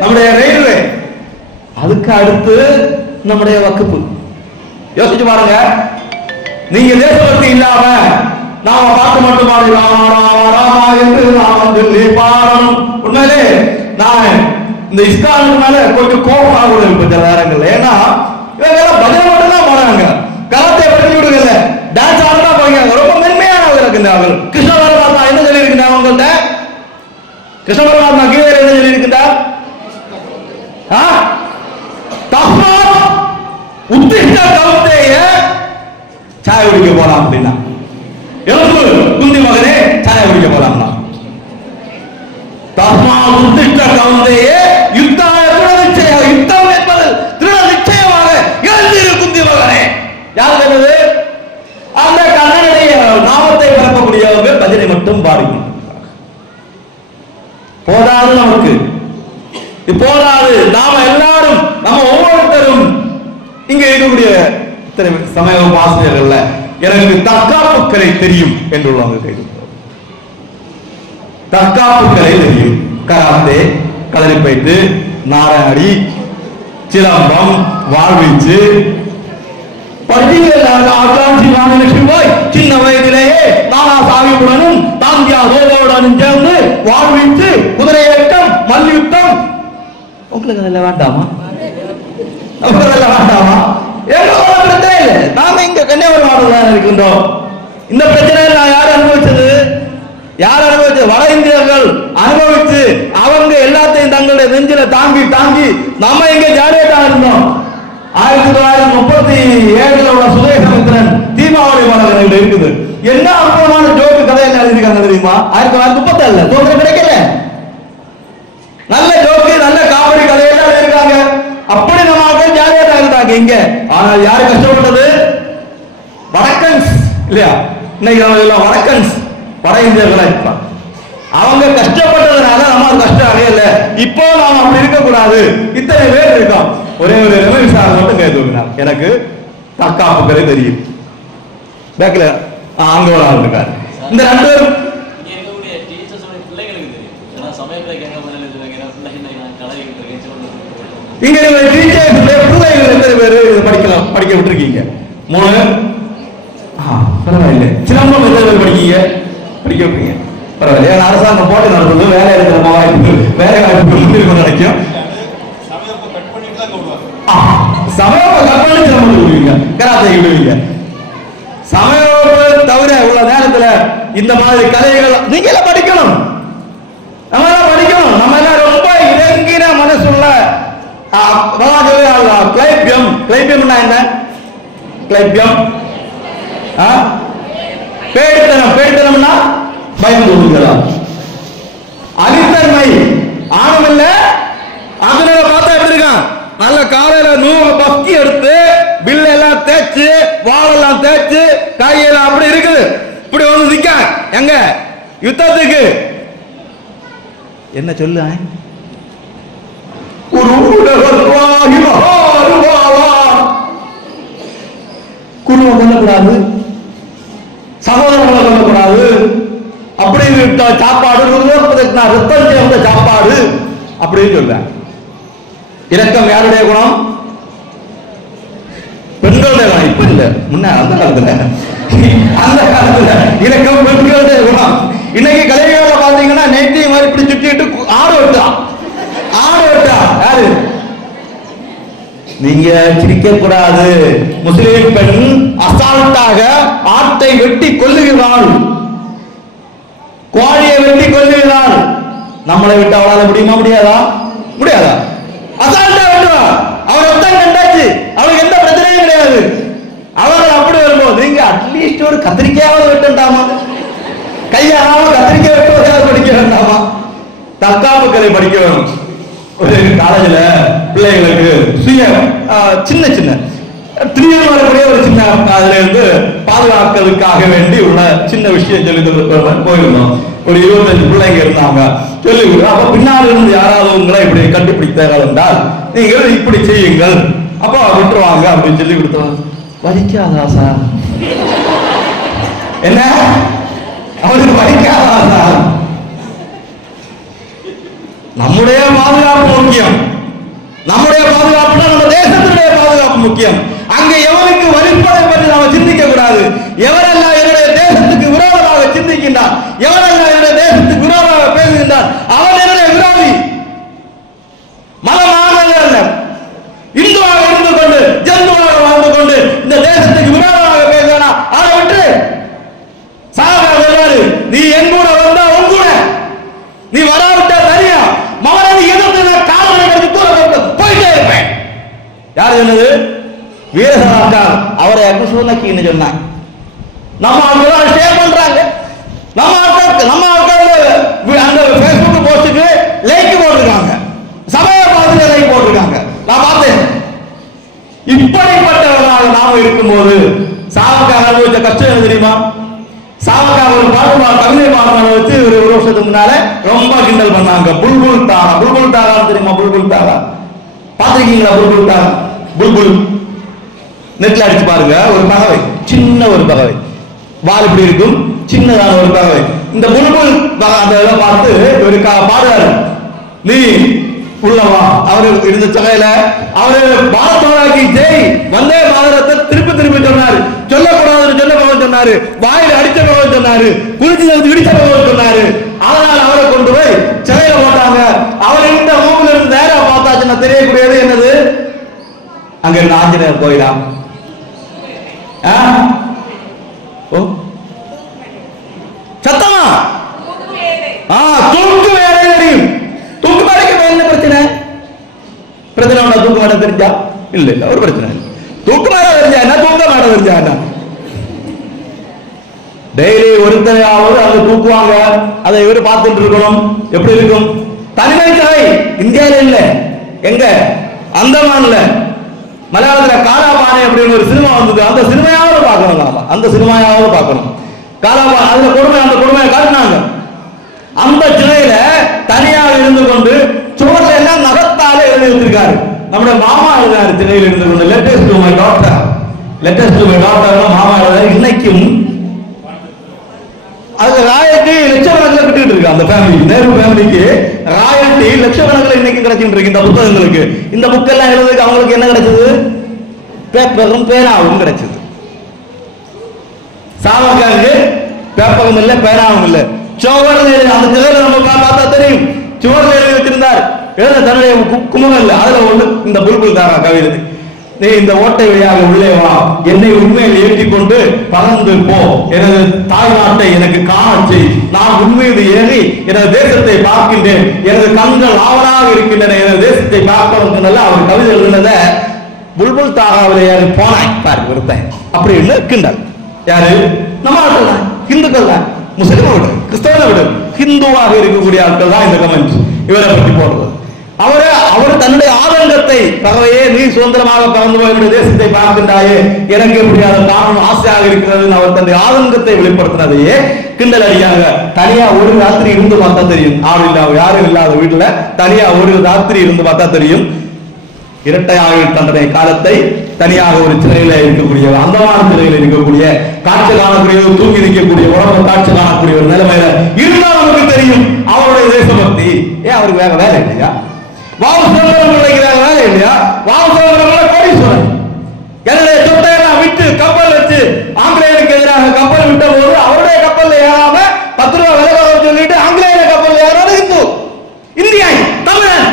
நம்முடைய ரயில்வே, அதுக்கு அடுத்து நம்முடைய வக்ஃபு. யோசிச்சு பாருங்க. நீங்க தேசபக்தி இல்லாம நாம பாட்டு மட்டும் பாடி ராமா என்று நாம சொல்லி பாடணும். உண்மையிலே நான் இந்த இஸ்லாமுக்கு மேல கொஞ்சம் கோபமாக கூட இருப்பேன் சில நேரங்கள்ல. ஏன்னா இவங்க எல்லாம் பஜனை மட்டும் தான் போறாங்க, கலத்தை பண்ணி விடுங்கல்ல, டான்ஸ் ஆடுதான் போய்க்காங்க. ரொம்ப மென்மையானவர்கள் இருக்கின்றார்கள். கிருஷ்ண பரமாத்மா என்ன சொல்லி இருக்கின்றார் உங்கள்கிட்ட? கிருஷ்ண பரமாத்மா கீதையில என்ன சொல்லி இருக்கின்றார்? உத்திஷ்ட கௌந்தேய சாய குடிக்க போலாம் அப்படின்னா, எழுப்பு குந்தி மகனே சாய குடிக்க போலாம்னா, தஸ்மா உத்திஷ்ட கௌந்தேய யுத்தாய திருட நிச்சயம், யுத்தம் என்பது திருட நிச்சயமாக எழுந்திரு குந்தி மகனே. யார் சொன்னது? அந்த கண்ணனுடைய நாமத்தை பரப்பக்கூடியவங்க பஜனை மட்டும் பாருங்க. போதாது, நமக்கு போதாது. நாம எல்லாரும், நம்ம ஒவ்வொருத்தரும் இங்க இருக்கக்கூடிய சமய ஆசிரியர்கள்ல எனக்கு தற்காப்பு கலை தெரியும் என்றுள்ளவங்க கைது. தற்காப்பு கலை தெரியும். கராத்தே, களரிப்பயிற்று, நாராயணி, சிலம்பம், வாழ்வீச்சு, சின்ன வயதிலேயே நானா சாகிபுடனும் தாந்தியா தோதோடனும் சேர்ந்து வாழ்வீச்சு, குதிரையேற்றம், மல்யுத்தம். உங்களுக்கு அதெல்லாம் வேண்டாமா? வேண்டாமா? பிரச்சனை இல்லை. இருக்கின்றோம். இந்த பிரச்சனையை நான் யார் அனுபவிச்சது? யார் அனுபவிச்சது? வட இந்தியர்கள் அனுபவிச்சு அவங்க எல்லாத்தையும் தங்களுடைய நெஞ்சில தாங்கி தாங்கி நம்ம இங்க ஜாலியா தான் இருந்தோம். 1937 உள்ள சுதேசமித்திரன் தீபாவளி மலர்கள் இருக்குது. என்ன அற்புதமான ஜோக்கு கதையை எழுதிருக்காங்க தெரியுமா? 1937 சுதந்திரம் கிடைக்கல, நல்ல ஜோக்கு நல்ல காமெடி கதையெல்லாம் எழுதிருக்காங்க. அப்படி நம்ம மக்கள் ஜாலியா தான் இருந்தாங்க இங்க. ஆனால் யாரு கஷ்டப்பட்டது? வடக்கன்ஸ் இல்லையா? இன்னைக்கு நம்ம எல்லாம் வடக்கன்ஸ், வட இந்தியர்களா இருப்பாங்க. அவங்க கஷ்டப்பட்டதுனால நம்ம கஷ்டம் அடையல. இப்போ நாம அப்படி இருக்க கூடாது. இத்தனை பேர் இருக்கோம். ஒரே ஒரு ரமேஷ் சார் மட்டும் கை தூக்கினார். எனக்கு தற்காப்புக்கரை தெரியும். பேக்ல அங்க ஒரு ஆள் இருக்காரு. இந்த ரெண்டு பேரும் இங்க டீச்சர்ஸ் பிள்ளைகள் எத்தனை பேரு படிக்கலாம் படிக்க விட்டுருக்கீங்க? 3. பரவாயில்லை. சிலம்பம் எத்தனை பேர் படிக்கீங்க? படிக்க விட்டுருக்கீங்க. பரவாயில்ல. ஏன்னா அரசாங்கம் போட்டு நடத்துது, வேலை இருக்கிற வாய்ப்பு வேலை வாய்ப்பு இருக்கும் நினைக்கும். சமயத்தை கட் பண்ணி சிலம்பம் விடுவீங்க, கராத்தை விடுவீங்க. சமயம் தவிர உள்ள நேரத்துல இந்த மாதிரி கதைகள் நீங்க எல்லாம் படிக்கணும். நம்ம எல்லாம் படிக்கணும். நம்ம எல்லாம் ரொம்ப இறங்கின மனசுள்ள கிளைபியம். கிளைபியம்னா என்ன? கிளைபியம் பேடித்தனம். பேடித்தனம்னா பயம் தோன்றுகிறா. அலித்தன்மை ஆணவம் இல்ல. அதனால பார்த்தா எப்படி இருக்கான்? நல்ல காலையில நூலை பக்கி எடுத்து பில்ல எல்லாம் தேய்ச்சு வாழெல்லாம் தேய்ச்சு காயெல்லாம் அப்படி இருக்குது. இப்படி வந்து நிக்க எங்க யுத்தத்துக்கு என்ன சொல்லு? குருவை கொல்லக்கூடாது, சகோதரர்களை கொல்லக்கூடாது, அப்படி சாப்பாடு ரத்தம் சேர்ந்த சாப்பாடு அப்படின்னு சொல்ல. இரக்கம் யாருடைய குணம்? பெண்களுடைய குணம். இப்ப இல்ல, முன்ன அந்த காலத்துல இரக்கம் பெண்களுடைய குணம். இன்னைக்கு கலைஞர்களை பாத்தீங்கன்னா நெட்டி மாதிரி இப்படி சுட்டிட்டு ஆடு வெட்டா. ஆடு வெட்டா யாரு? நீங்க சிரிக்க கூடாது. முஸ்லிம் பெண் அசால்ட்டாக ஆட்டை வெட்டி கொல்லுகிறாள், கோழியை வெட்டி கொல்லுகிறாள். நம்மளை விட்டு அவளால முடியுமா? முடியாதா? முடியாதா? அசால்ட்டா வெட்டுவா. அவர் ரத்தம் கண்டாச்சு, அவளுக்கு எந்த பிரச்சனையும் கிடையாது. அவர்கள் அப்படி வரும்போது நீங்க அட்லீஸ்ட் ஒரு கத்திரிக்கையாவது வெட்டண்டாமா? கையாளாம கத்திரிக்காய் வெட்டுவதாவது படிக்க வேண்டாமா? தற்காப்பு கலை படிக்க வேணும். ஒரு காலேஜ்ல பிள்ளைகளுக்கு சுய சின்ன சின்ன திடீர்னு வரக்கூடிய ஒரு சின்ன அதுல இருந்து பாதுகாக்கிறதுக்காக வேண்டி உள்ள சின்ன விஷயம் சொல்லி போயிருந்தோம். ஒரு 25 பிள்ளைங்க இருந்தாங்க. சொல்லி அப்ப பின்னாடி இருந்து யாராவது உங்களை இப்படி கண்டுபிடித்தார்கள் என்றால் நீங்கள் இப்படி செய்யுங்கள், அப்ப விட்டுருவாங்க அப்படின்னு சொல்லி கொடுத்தோம். வலிக்காதா சார்? என்ன அவருக்கு வலிக்காதா சார்? நம்முடைய பாதுகாப்பு முக்கியம். நம்முடைய பாதுகாப்பு நம்ம தேசத்தினுடைய பாதுகாப்பு முக்கியம். அங்க எவனுக்கு வலிப்பதை பற்றி நாம சிந்திக்க கூடாது. எவரெல்லாம் என்னுடைய தேசத்துக்கு விரோதமாக சிந்திக்கின்றார், எவரெல்லாம் என்னுடைய தேசத்துக்கு விரோதமாக பேசுகின்றார், அவன் என்னுடைய விரோதி. மதமாக இந்துவாக இருந்து கொண்டு ஜந்துவாக வாழ்ந்து கொண்டு இந்த தேசத்துக்கு விரோதமாக பேசுவானா அதை விட்டு சாக. நீ என் கூட வந்தா உன் கூட, நீ வராவிட்டா தனியா மகனை எதிர்த்து காவலை போயிட்டே இருப்பேன். யார் சொன்னது? வீரசனாக்கார். அவரை சுவனக்கின்னு சொன்னாங்க. நம்ம ஆட்கள் ஷேர் பண்றாங்க. நம்ம ஆட்கள் அந்த பேஸ்புக் போஸ்டுக்கு லைக் போட்டிருக்காங்க, சமய பாதையில லைக் போட்டிருக்காங்க. நான் பார்த்தேன். இப்படிப்பட்டவர்களாக நாம இருக்கும்போது சாவக்காக அனுபவிச்ச கஷ்டம் என்ன தெரியுமா? சாவக்காக ஒரு பாட்டு கவிதை பாடலை வச்சு ஒரு வருஷத்துக்கு முன்னால ரொம்ப கிண்டல் பண்ணாங்க. புல்புல் தாரா. புல்புல் தாரா தெரியுமா? புல்புல் தாரா பாத்திருக்கீங்களா? புல்புல் தாரா, புல்புல் நெட்ல அடிச்சு பாருங்க. ஒரு பறவை, சின்ன ஒரு பறவை, வால் இப்படி இருக்கும், சின்னதான ஒரு பறவை. இந்த புல்புல் அந்த இதை பார்த்து ஒரு பாடுறாரு, நீ உள்ளவா. அவரு இருந்த சகையில அவரு பாரத்தோராக்கி ஜெய் வந்தே மாதரத்தை திருப்பி திருப்பி சொன்னாரு. சொல்லக்கூடாதுன்னு சொன்ன பகவன் சொன்னாரு, வாயில அடிச்ச பகவன் சொன்னாரு, குளிச்சு இடிச்ச பகவன் சொன்னாரு. அதனால அவரை கொண்டு போய் சிலையில போட்டாங்க. அவர் இருந்த ரூம்ல இருந்து நேரா பார்த்தாச்சுன்னா தெரியக்கூடியது என்னது? அங்க இருந்த ஆஞ்சநேயர் கோயிலா? சத்தமா தூக்கு வேலை தெரியும். தூக்கு மேடைக்கு என்ன பிரச்சனை? பிரச்சனை உண்டா? தூக்கு மேடை தெரிஞ்சா இல்ல இல்ல ஒரு பிரச்சனை இல்லை. தூக்கு மேடை தெரிஞ்சா என்ன, தூக்க மேடை தெரிஞ்சா என்ன? டெய்லி ஒருத்தரையாவது அதை தூக்குவாங்க, அதை இவரு பார்த்துட்டு இருக்கணும். எப்படி இருக்கும்? தனிமை சிறை இந்தியாவில இல்ல, எங்க அந்தமான்ல மலையாளத்துல காலாபானை அப்படின்னு ஒரு சினிமா வந்தது. அந்த சினிமாயாவது பார்க்கணும், நாம அந்த சினிமாயாவது பார்க்கணும். காலாபானை அதுல கொடுமை, அந்த கொடுமையை காட்டினாங்க. அந்த சிறையில தனியாக இருந்து கொண்டு சுவர்ல எல்லாம் நகத்தால எழுதி வச்சிருக்காரு. நம்முடைய மாமா எழுதாரு சிறையில் இருந்து கொண்டு, latest to my doctor, latest to my doctor மாமா எழுதாரு. இன்னைக்கும் அது ராயல்டி லட்சக்கணக்கில் விட்டுட்டு இருக்கு. அந்த ஃபேமிலி, நேரு ஃபேமிலிக்கு ராயல்டி லட்சக்கணக்கில் இன்னைக்கு கிடைச்சிட்டு இருக்கு. இந்த புத்தகங்களுக்கு, இந்த புக்கெல்லாம் எழுதுறதுக்கு அவங்களுக்கு என்ன கிடைச்சது? பேப்பரும் பேனாவும் கிடைச்சது. சாவர்கருக்கு பேப்பரும் இல்லை, பேனாவும் இல்லை. சுவர்ல அந்த சிலையில நம்ம பார்த்தா தெரியும், சுவர்ல எழுதி வச்சிருந்தார். எழுத தன்னுடைய குமுகல்ல அதுல ஒண்ணு இந்த புல்புல் தாரா கவிதை. நீ இந்த ஓட்டை வழியாக உள்ளே வா, என்னை உண்மையில் ஏற்றி கொண்டு பறந்து போ, எனது தாய்நாட்டை எனக்கு காண, நான் உண்மையில் ஏறி எனது தேசத்தை பார்க்கின்றேன், எனது கண்கள் ஆவலாக இருக்கின்றன, எனது தேசத்தை பார்க்கணும். அவர் கவிதை எழுதினத புல்புல் தாராவில யாரு போனாய் பாரு ஒருத்தன் அப்படின்னு இருக்கின்றார். யாரு? நம்ம ஆட்கள் தான், இந்துக்கள் தான். முஸ்லிமை விட, கிறிஸ்தவனை விட ஹிந்துவாக இருக்கக்கூடிய ஆட்கள் தான் இந்த கமெண்ட் இவரை பற்றி போடுறது. அவர் தன்னுடைய ஆதங்கத்தை, பகவையே நீ சுதந்திரமாக பறந்து போய் தேசத்தை பார்க்கின்றாயே, எனக்கு எப்படி அதை காணணும் ஆசையாக இருக்கிறது, அவர் தன்னுடைய ஆதங்கத்தை வெளிப்படுத்தினதையே கிண்டல் அடிக்காங்க. தனியா ஒரு ராத்திரி இருந்து பார்த்தா தெரியும், ஆள் இல்லாம யாரும் இல்லாத வீட்டுல தனியா ஒரு ராத்திரி இருந்து பார்த்தா தெரியும். இரட்டை ஆயுள் தண்டனை காலத்தை தனியாக ஒரு சிறையில இருக்கக்கூடிய, அந்தமான சிறையில் இருக்கக்கூடிய, காட்சி காணக்கூடிய, தூங்கி நிற்கக்கூடிய, உடம்பு காட்சி காணக்கூடிய ஒரு நிலைமையில இருந்தால் நமக்கு தெரியும் அவருடைய தேசபக்தி. ஏன் அவருக்கு வேற வேலை இல்லையா? வாவுசுந்தரம் வேலை இல்லையா? வாவுசுந்தரம் கோடீஸ்வரன் என்னுடைய சொத்தையெல்லாம் விட்டு கப்பல் வச்சு ஆங்கிலேயருக்கு எதிராக கப்பல் விட்ட போது அவருடைய கப்பல் ஏறாம 10 ரூபாய் விலை சொல்லிட்டு ஆங்கிலேய கப்பல் ஏறாத இந்து இந்தியா தமிழன்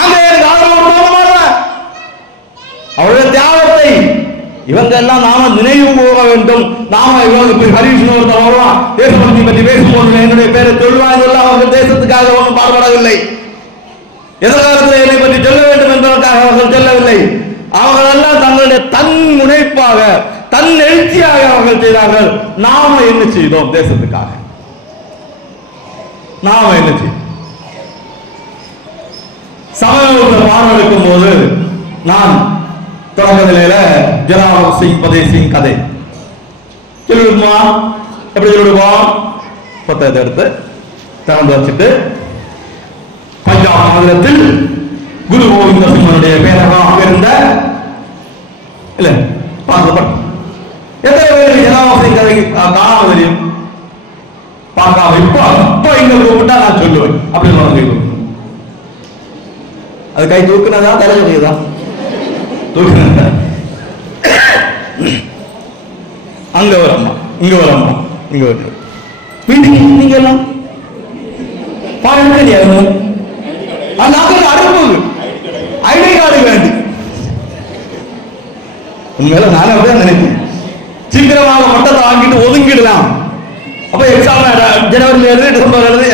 ஆங்கிலேயருக்கு ஆதரவு அவருடைய தியாகத்தை இவங்க எல்லாம் நாம நினைவு கூற வேண்டும். நாம இவங்க ஹரிஷ் வருவான் தேசபக்தி பற்றி பேசும்போது என்னுடைய பேரை சொல்வாங்க, அவர்கள் தேசத்துக்காக ஒன்றும் பாடுபடவில்லை, எதிர்காலத்தில் என்னை பற்றி சொல்ல வேண்டும் என்பதற்காக அவர்கள் செல்லவில்லை. அவர்கள் எல்லாம் தங்களுடைய தன் முனைப்பாக, தன் எழுச்சியாக அவர்கள் செய்தார்கள். நாம என்ன செய்தோம் தேசத்துக்காக? நாம என்ன செய்தோம்? சமூகத்தில் பார்வைக்கும் போது நான் தொடக்க நிலையில ஜலாவத் சிங் பதேஷ் சிங் கதை சொல்லிடுமா? எப்படி சொல்லிடுவோம்? புத்தகத்தை எடுத்து திறந்து வச்சுட்டு பஞ்சாப் மாநிலத்தில் குரு கோவிந்த சிங்கனுடைய பேரகம் அங்கிருந்த இல்ல பார்க்கப்பட்ட எத்தனை பேர் ஜலாவத் சிங் கதை காணாம தெரியும்? பார்க்காம இப்ப இங்க கூப்பிட்டா நான் சொல்லுவேன் அப்படின்னு அது கை தூக்குனதா தலைவலியதா? அங்க வரம்மா, இங்க வரம்மா, இங்க வர வீட்டுக்கு நீங்க எல்லாம் பாருங்க. அனுப்புது ஐடி கார்டு வேண்டு. உண்மையில நானே அப்படியே நினைப்பேன், சீக்கிரமாக மட்டத்தை வாங்கிட்டு ஒதுங்கிடலாம். அப்ப எக்ஸாம் ஜனவரியில் எழுதி, டிசம்பர் எழுதி,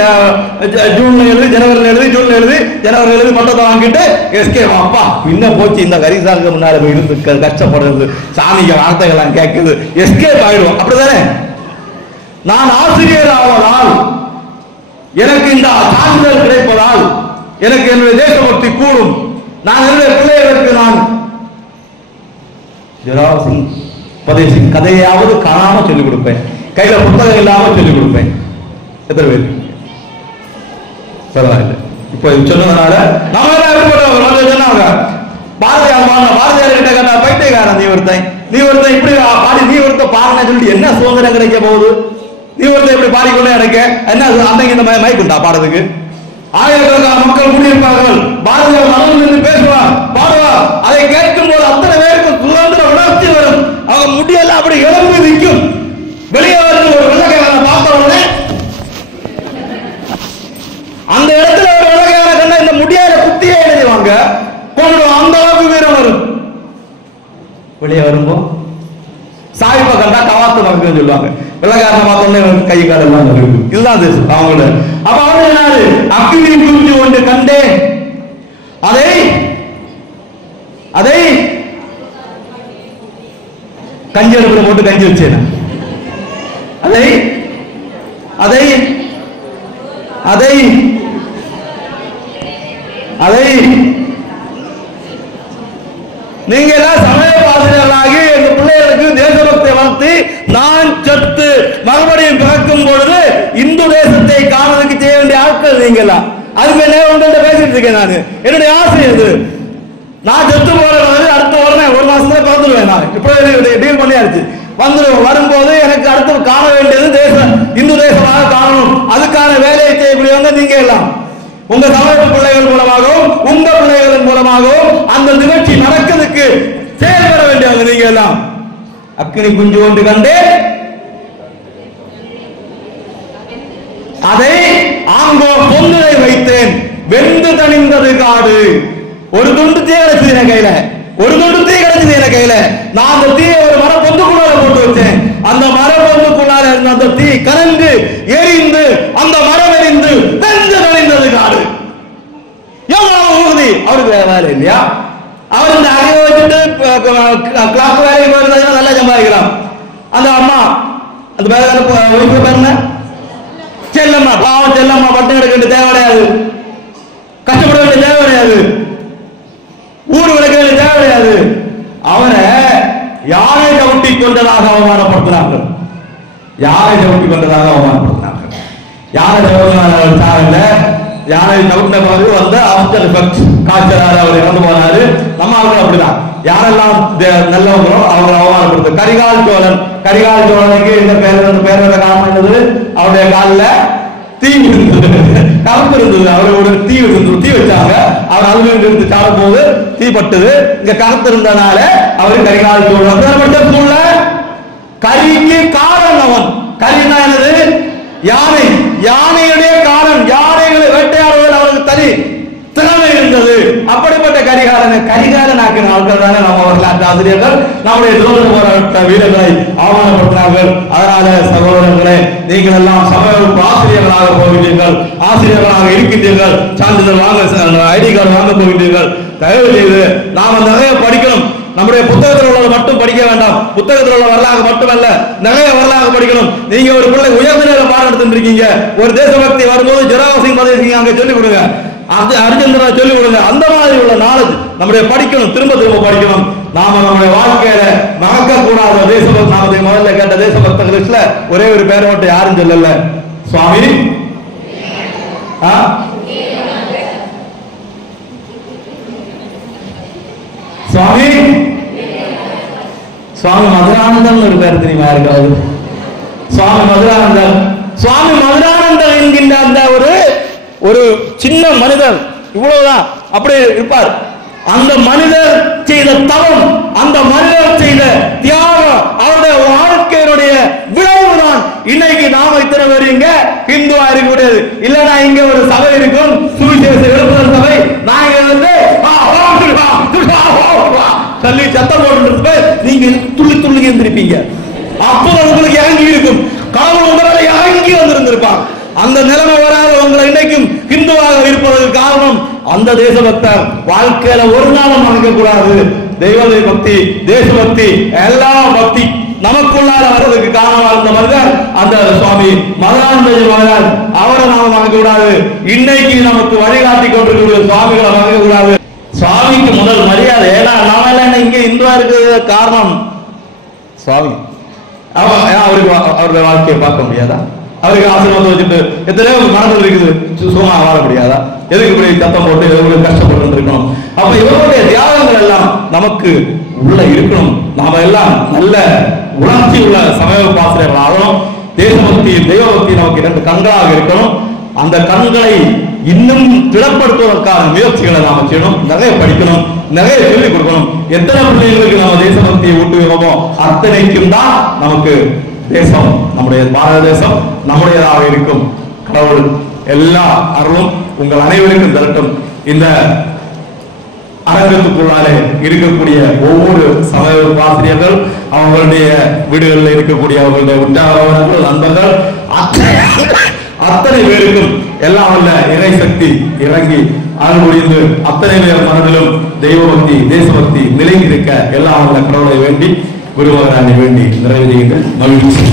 ஜூன்ல எழுதி, ஜனவரியில் எழுதி, ஜூன்ல எழுதி, ஜனவரியில் எழுதி மட்டத்தை வாங்கிட்டு எஸ்கே அப்பா இன்னும் போச்சு. இந்த கரிசாங்க முன்னால இருந்து கஷ்டப்படுறது, சாமிக்கு வார்த்தைகள்லாம் கேட்குது, எஸ்கே ஆயிடுவோம். அப்படிதானே? நான் ஆசிரியர் ஆவதால், எனக்கு இந்த சான்றிதழ் கிடைப்பதால் எனக்கு என்னுடைய தேசபக்தி கூடும். நான் என்னுடைய பிள்ளைகளுக்கு நான் ஜலாவத் சிங் பதேஷ் சிங் கதையாவது காணாம சொல்லிக் கொடுப்பேன், கையில புத்தகம் இல்லாம சொல்லிக் கொடுப்பேன். எத்தனை பேர்? பரவாயில்லை. இப்ப சொன்னதுனால நாம சொன்னாங்க பாரதியார் கிட்ட கேட்டா பைத்தியக்காரன் நீ ஒருத்தன் இப்படி பாடி, நீ ஒருத்த பாருன்னு சொல்லிட்டு என்ன சுதந்திரம் கிடைக்க போகுது? நீ ஒருத்தன் இப்படி பாடிக்கொண்டே இருக்க என்ன அன்னைக்கு இந்த மயக்குண்டா பாடுறதுக்கு? ஆயிரக்கணக்கான மக்கள் கூடியிருப்பார்கள். பாரதியார் மனதில் நின்று பேசுவார், பாடுவார். அதை கேட்கும் போது அத்தனை பேருக்கு சுதந்திர உணர்ச்சி வரும். அவங்க முடியெல்லாம் அப்படி இழந்து நிற்கும். வெளியே வந்து ஒரு வெள்ளக்காரனை பார்த்த உடனே அந்த இடத்துல ஒரு வெள்ளக்காரனை கண்டா இந்த முடியாத குத்தியே எழுதிவாங்க, கொண்டு அந்த அளவுக்கு வீரம் வரும். வெளியே வரும்போது சாய்ப்பை கண்டா கவாத்து மறக்குன்னு சொல்லுவாங்க. வெள்ளக்காரனை பார்த்தோன்னே கை காலெல்லாம் இருக்கு. இதுதான் தேசம் அவங்களோட. அப்ப அவங்க என்னாரு, அக்கினி குஞ்சு ஒன்று கண்டே அதை அதை கஞ்சி அடுப்புல போட்டு கஞ்சி வச்சேன். அதை அதை அதை அதை நீங்க எல்லாம் சமய ஆசிரியர்களாகி எங்க பிள்ளைகளுக்கு தேசபக்தியை வளர்த்து நான் செத்து மறுபடியும் பிறக்கும் பொழுது இந்து தேசத்தை காணதுக்கு செய்ய வேண்டிய ஆட்கள் நீங்க எல்லாம். அதுக்கு என்ன உங்கள்கிட்ட பேசிட்டு இருக்கேன். நான் என்னுடைய ஆசை இது. நான் செத்து போறது அடுத்த உடனே ஒரு மாசத்துல பிறந்துடுவேன். நான் இப்ப டீல் பண்ணியாச்சு. வந்துடும். வரும்போது எனக்கு அடுத்து காண வேண்டியது தேசம், இந்து தேசமாக காணணும். அதுக்கான வேலையை செய்யக்கூடியவங்க நீங்க எல்லாம். உங்க சமூக பிள்ளைகள் மூலமாகவும் உங்க பிள்ளைகளின் மூலமாகவும் அந்த நிகழ்ச்சி நடக்கிறதுக்கு செயல்பட வேண்டியவங்க நீங்க எல்லாம். அக்கினி குஞ்சு ஒன்று கண்டு அதை ஆங்கோ பொன்னிலை வைத்தேன், வெந்து தணிந்தது காடு. ஒரு துண்டு தீ கிடைச்சது என் கையில, ஒரு துண்டு தீ கிடைச்சது என் கையில. நான் அந்த தீயை ஒரு மர பொந்துக்குள்ளார போட்டு வச்சேன். அந்த மர பொந்துக்குள்ளார இருந்த அந்த தீ கலந்து எரிந்து அந்த மரம் எரிந்து வெந்து தணிந்தது காடு. எவ்வளவு உறுதி அவருக்கு வேலை இல்லையா? அவர் இந்த அறிவை வச்சுட்டு கிளாஸ் வேலைக்கு போயிருந்தா நல்லா சம்பாதிக்கலாம். அந்த அம்மா அந்த பேர் செல்லம்மா, பாவம் செல்லம்மா பட்டம் எடுக்க தேவை கிடையாது, கஷ்டப்பட வேண்டிய தேவை கிடையாது, ஊர் விளக்க வேண்டிய தேவை கிடையாது. அவரை யாரை சவுட்டி கொண்டதாக அவமானப்படுத்தினார்கள், யாரை சவுட்டி கொண்டதாக அவமானப்படுத்தினார்கள். யாரை சவுட்டினார்கள்? யாரை சவுட்டின பிறகு வந்த ஆஃப்டர் எஃபெக்ட் காய்ச்சலாக அவர் இறந்து போனாரு. நம்ம ஆளுநர் அப்படிதான். யாரெல்லாம் நல்லவங்களோ அவங்களை அவமானப்படுத்து. கரிகால் சோழன், கரிகால் சோழனுக்கு இந்த பேரோட காரணம் என்னது? அவருடைய காலில் தீ இருந்தது, கலப்பு இருந்தது. அவரோட தீ இருந்தது, தீ வச்சாங்க. அவர் அதுல இருந்து சாடும் போது தீ பட்டது. இங்க கலப்பு இருந்தனால அவரு கரிகால் சோழன். கரிக்கு காரன் அவன். கரினா என்னது? யானை. யானையுடைய காரன். யானைகளை வேட்டையாடுவதில் அவருக்கு தனி திறமை இருந்தது. அப்படிப்பட்ட கரிகாலனை கரிகாலனாக்கின ஆட்கள் தானே நம்ம வரலாற்று ஆசிரியர்கள் நம்முடைய சுதந்திர போராட்ட வீரர்களை அவமானப்படுத்தினார்கள். அதனால சகோதரர்களே, நீங்கள் எல்லாம் சமய ஆசிரியர்களாக போகின்றீர்கள், ஆசிரியர்களாக இருக்கின்றீர்கள், சான்றிதழ் வாங்க, ஐடி கார்டு வாங்க போகின்றீர்கள். தயவு செய்து நாம நிறைய படிக்கணும். நம்முடைய புத்தகத்தில் உள்ளதை மட்டும் படிக்க வேண்டாம். புத்தகத்தில் உள்ள வரலாறு மட்டுமல்ல, நிறைய வரலாறு படிக்கணும். நீங்க ஒரு பிள்ளை உயர்ந்த நிலை பாடம் எடுத்துருக்கீங்க, ஒரு தேசபக்தி வரும்போது ஜெராவசிங் பதவி அங்க சொல்லிக் கொடுங்க, அர்ஜென்டினா சொல்லிக் கொடுங்க. அந்த மாதிரி உள்ள நாலேஜ் நம்முடைய படிக்கணும், திரும்ப திரும்ப படிக்கணும். நாம நம்முடைய வாழ்க்கையில மறக்க கூடாத தேசபக்தி. நாம முதல்ல கேட்ட தேசபக்த லிஸ்ட்ல ஒரே ஒரு பேரை மட்டும் யாரும் சொல்லல, சுவாமி சுவாமி சுவாமி மதுரானந்தன் ஒரு பேர் தெரியுமா இருக்காது? சுவாமி மதுரானந்தன். சுவாமி மதுரானந்தன் என்கின்ற அந்த ஒரு சின்ன மனிதர், இவ்வளவுதான் அப்படி இருப்பார். அந்த மனிதர் செய்த தவம், அந்த மனிதர் செய்த தியாகம், அவருடைய வாழ்க்கையினுடைய விளைவுதான் இன்னைக்கு நாம இத்தனை பேர் இங்க ஹிந்துவா இருக்க முடியாது. இல்லனா இங்க ஒரு சபை இருக்கும், சுவிசேஷ எழுப்புதல் சபை. நாங்க வந்து சொல்லி சத்தம் போட்டு நீங்க துள்ளி துள்ளி இருந்திருப்பீங்க. அப்போ உங்களுக்கு இறங்கி இருக்கும், கடவுள் உங்களால இறங்கி வந்திருந்திருப்பாங்க. அந்த நிலைமை வராத உங்களை இன்னைக்கும் ஹிந்துவாக இருப்பதற்கு காரணம் அந்த தேசபக்தர் வாழ்க்கையில ஒரு நாளும் மறக்க கூடாது. தெய்வ பக்தி, தேசபக்தி, எல்லா பக்தி நமக்குள்ளார வர்றதுக்கு காரணமாக இருந்த மனிதர் அந்த சுவாமி மதுரானந்த மனிதர். அவரை நாம மறக்க கூடாது. இன்னைக்கு நமக்கு வழிகாட்டி கொண்டிருக்கிற சுவாமிகளை மறக்க கூடாது. சுவாமிக்கு முதல் மரியாதை. ஏன்னா நாம எல்லாம் இங்க இந்துவா இருக்கிறது காரணம் சுவாமி. அவருக்கு அவருடைய வாழ்க்கையை பார்க்க முடியாதா? அவருக்கு ஆசீர்வாதம் வச்சுட்டு எத்தனையோ மனதில் இருக்குது, சும்மா வாழ முடியாதா? எதுக்கு இப்படி சத்தம் போட்டு எவ்வளவு கஷ்டப்பட்டு இருக்கணும்? அப்ப இவருடைய தியாகங்கள் எல்லாம் நமக்கு உள்ள இருக்கணும். நாம எல்லாம் நல்ல உணர்ச்சி உள்ள சமய ஆசிரியர்கள் ஆகணும். தேசபக்தி, தெய்வபக்தி நமக்கு இரண்டு கண்களாக இருக்கணும். அந்த கண்களை இன்னும் திடப்படுத்துவதற்கான முயற்சிகளை நாம செய்யணும். நிறைய படிக்கணும், நிறைய சொல்லிக் கொடுக்கணும். எத்தனை பிள்ளைகளுக்கு நம்ம தேசபக்தியை ஊட்டுகிறோமோ அத்தனைக்கும் தான் நமக்கு தேசம், நம்முடைய பாரத தேசம் நம்முடையதாக இருக்கும். கடவுள் எல்லா அருளும் உங்கள் அனைவருக்கும் தரட்டும். இந்த அரங்கத்துக்குள்ளாலே இருக்கக்கூடிய ஒவ்வொரு சமய ஆசிரியர்கள், அவங்களுடைய வீடுகளில் இருக்கக்கூடிய அவர்களுடைய உற்றார்கள், நண்பர்கள், அத்தனை பேருக்கும் எல்லாம் வல்ல இறை சக்தி இறங்கி அருள் புரிந்து அத்தனை பேர் மனதிலும் தெய்வ பக்தி, தேசபக்தி நிலைத்திருக்க எல்லாம் வல்ல கடவுளை வேண்டி, குருமகரானை வேண்டி நிறைவு செய்கின்ற மகிழ்ச்சி.